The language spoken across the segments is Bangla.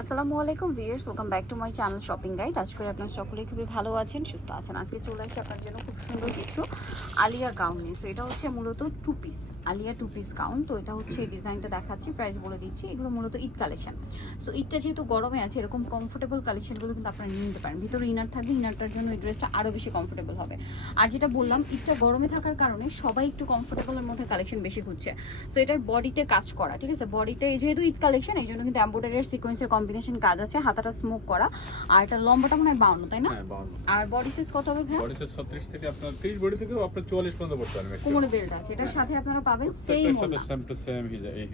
আসসালামু আলাইকুম viewers welcome back to my channel shopping guide. আজ করে আপনারা সকলেই খুবই ভালো আছেন, সুস্থ আছেন। আজকে চলে আসছে আপনার জন্য খুব সুন্দর কিছু আলিয়া গাউন নিয়ে। সো এটা হচ্ছে মূলত two piece Alia two piece gown তো এটা হচ্ছে ডিজাইনটা দেখাচ্ছি প্রাইস বলে দিচ্ছি। এগুলো মূলত ঈদ কালেকশন সো ঈদটা যেহেতু গরমে আছে, এরকম কমফোর্টেবল কালেকশনগুলো কিন্তু আপনারা নিয়ে নিতে পারেন। ভিতরে ইনার থাকবে ইনারটার জন্য এই ড্রেসটা আরও বেশি কমফোর্টেবল হবে। আর যেটা বললাম, ঈদটা গরমে থাকার কারণে সবাই একটু কমফোর্টেবলের মধ্যে কালেকশন বেশি খুঁজছে। সো এটার বডিতে কাজ করা, ঠিক আছে? বডিতে যেহেতু ঈদ কালেকশন এই জন্য কিন্তু এম্ব্রয়ডারির সিকোয়েন্সের কম্বিনেশন কাজ আছে হাতাটা স্মোক করা আর এটা লম্বাটা মনে হয় বাউন্ন তাই না? হ্যাঁ আর বডি সাইজ কত হবে ভাই বডি সাইজ 36 থেকে আপনার 30 বডি থেকেও আপনার 44 পর্যন্ত পড়তে পারবে কোমরে বেল্ট আছে এটার সাথে আপনারা পাবেন সেম সাথে সেম টু সেম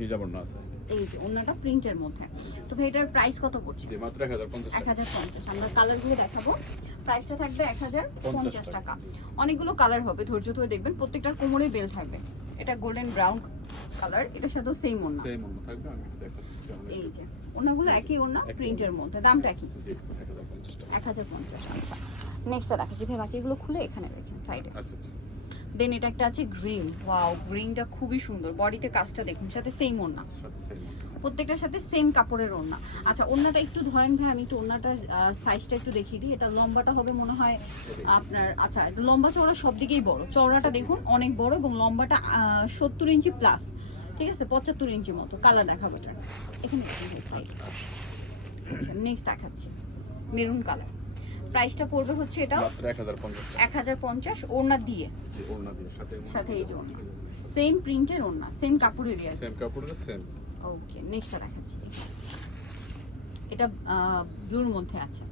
হিজাব ওড়না আছে। এই যে অন্যটা প্রিন্টের মধ্যে। তো ভাই এটার প্রাইস কত পড়ছে? জি মাত্র 1050 এক টাকা। হাজার পঞ্চাশ। আমরা কালারগুলো দেখাবো। প্রাইসটা থাকবে এক হাজার পঞ্চাশ টাকা। অনেকগুলো কালার হবে ধৈর্য ধরে দেখবেন প্রত্যেকটার কোমরে বেল থাকবে। এটা গোল্ডেন ব্রাউন কালার এটার সাথেও সেম ওন্না সেম ওন্না থাকবে আমি দেখাচ্ছি এই যে ওড়নাগুলো একই একই প্রিন্টের মধ্যে দামটা কি জি 1050 টাকা এক হাজার পঞ্চাশ আচ্ছা। নেক্সটটা দেখাচ্ছি ভাই বাকিগুলো খুলে এখানে রেখেন সাইডে আচ্ছা আচ্ছা। দেন এটা একটা আছে গ্রিন ওয়াও গ্রিনটা খুবই সুন্দর। বডিতে কাজটা দেখুন, সাথে সেম ওড়না। প্রত্যেকটার সাথে সেম কাপড়ের ওড়না। আচ্ছা ওড়নাটা একটু ধরেন ভাই, আমি একটু ওড়নাটার সাইজটা একটু দেখিয়ে দিই। এটা লম্বাটা হবে মনে হয় আপনার আচ্ছা এটা লম্বা চওড়া সব দিকেই বড়। চওড়াটা দেখুন, অনেক বড় এবং লম্বাটা সত্তর ইঞ্চি প্লাস ঠিক আছে? পঁচাত্তর ইঞ্চি মতো। কালার দেখাবো এটা। এখানে সাইড আচ্ছা নেক্সট দেখাচ্ছি। মেরুন কালার প্রাইসটা পড়বে হচ্ছে এটা মাত্র 1050 টাকা। এক হাজার পঞ্চাশ ওড়না দিয়ে। সাথে এই যে সেম প্রিন্টের ওড়না সেম কাপড়ের আর সেম কাপড়ের সেম ওকে নেক্সটটা দেখাচ্ছি। এটা ব্লুর মধ্যে আছে।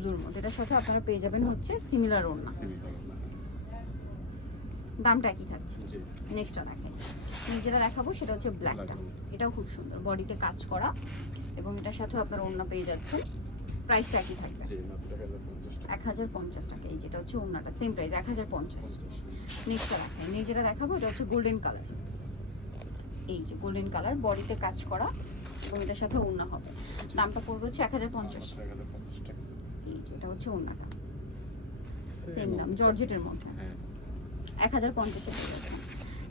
ব্লুর মধ্যে। এটার সাথে আপনারা পেয়ে যাবেন হচ্ছে সিমিলার ওড়না। দামটা একই থাকছে। নেক্সটটা দেখাই যেটা দেখাবো সেটা হচ্ছে ব্ল্যাকটা. এটাও খুব সুন্দর। বডিতে কাজ করা। এবং এটার সাথেও আপনার ওড়না পেয়ে যাচ্ছে। প্রাইসটা একই থাকবে। জি মাত্র 1050 টাকা। এক হাজার পঞ্চাশ টাকা। এই যেটা হচ্ছে ওড়নাটা। সেম প্রাইস এক হাজার পঞ্চাশ। নেক্সটটা দেখাই নেক্সট যেটা দেখাবো এটা হচ্ছে গোল্ডেন কালার এই যে গোল্ডেন কালার বডিতে কাজ করা। এবং এটার সাথে ওড়না হবে। দামটা পড়বে হচ্ছে এক হাজার পঞ্চাশ। টাকা। এই যে এটা হচ্ছে ওড়নাটা। সেম দাম জর্জেটের মধ্যে। হ্যাঁ। এক হাজার পঞ্চাশে পেয়ে যাচ্ছে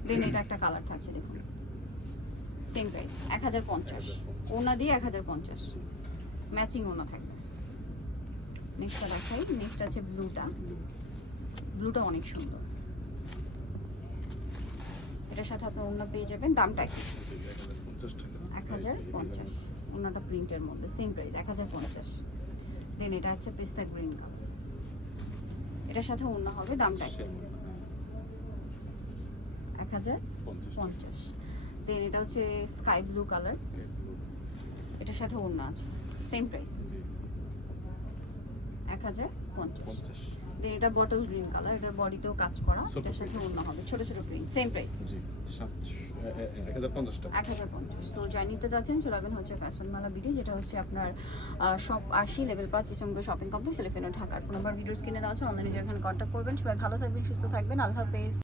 দেন এটা একটা কালার থাকছে, দেখুন। সেম প্রাইস এক হাজার পঞ্চাশ। ওনা দিয়ে এক হাজার পঞ্চাশ। ম্যাচিং ওনা থাকবে। নেক্সটটা দেখাই। নেক্সট আছে ব্লুটা ব্লুটা অনেক সুন্দর। এটার সাথে আপনার ওনা পেয়ে যাবেন। দামটা কি জি 1050 টাকা এক হাজার পঞ্চাশ। ওনাটা প্রিন্টের মধ্যে। সেম প্রাইস এক হাজার পঞ্চাশ। দেন এটা হচ্ছে পিস্তা গ্রিন কালার এটার সাথে অন্য হবে, দামটা কি সেম ওড়না হ্যাঁ এক হাজার পঞ্চাশ। দেন এটা হচ্ছে স্কাই ব্লু কালার এটার সাথে ওড়না আছে। সেম প্রাইস এক হাজার পঞ্চাশ। দেন এটা বটল গ্রিন কালার এটার বডিতেও কাজ করা। এটার সাথে ওড়না হবে। ছোট ছোট প্রিন্ট সেম প্রাইস জি। 1050 টাকা এক হাজার পঞ্চাশ সো যাই নিতে যাচ্ছেন চলে যাবেন হচ্ছে ফ্যাশন মেলা বিডি যেটা হচ্ছে আপনার শপ আশি লেভেল পাঁচ ইসলামগঞ্জ শপিং কমপ্লেক্স এলিফেন্ট ঢাকার ফোন নাম্বার ভিডিওস কিনে দেওয়া আছে। অনলাইনে যেখানে কন্ট্যাক্ট করবেন। সবাই ভালো থাকবেন সুস্থ থাকবেন। আল্লাহ হাফেজ।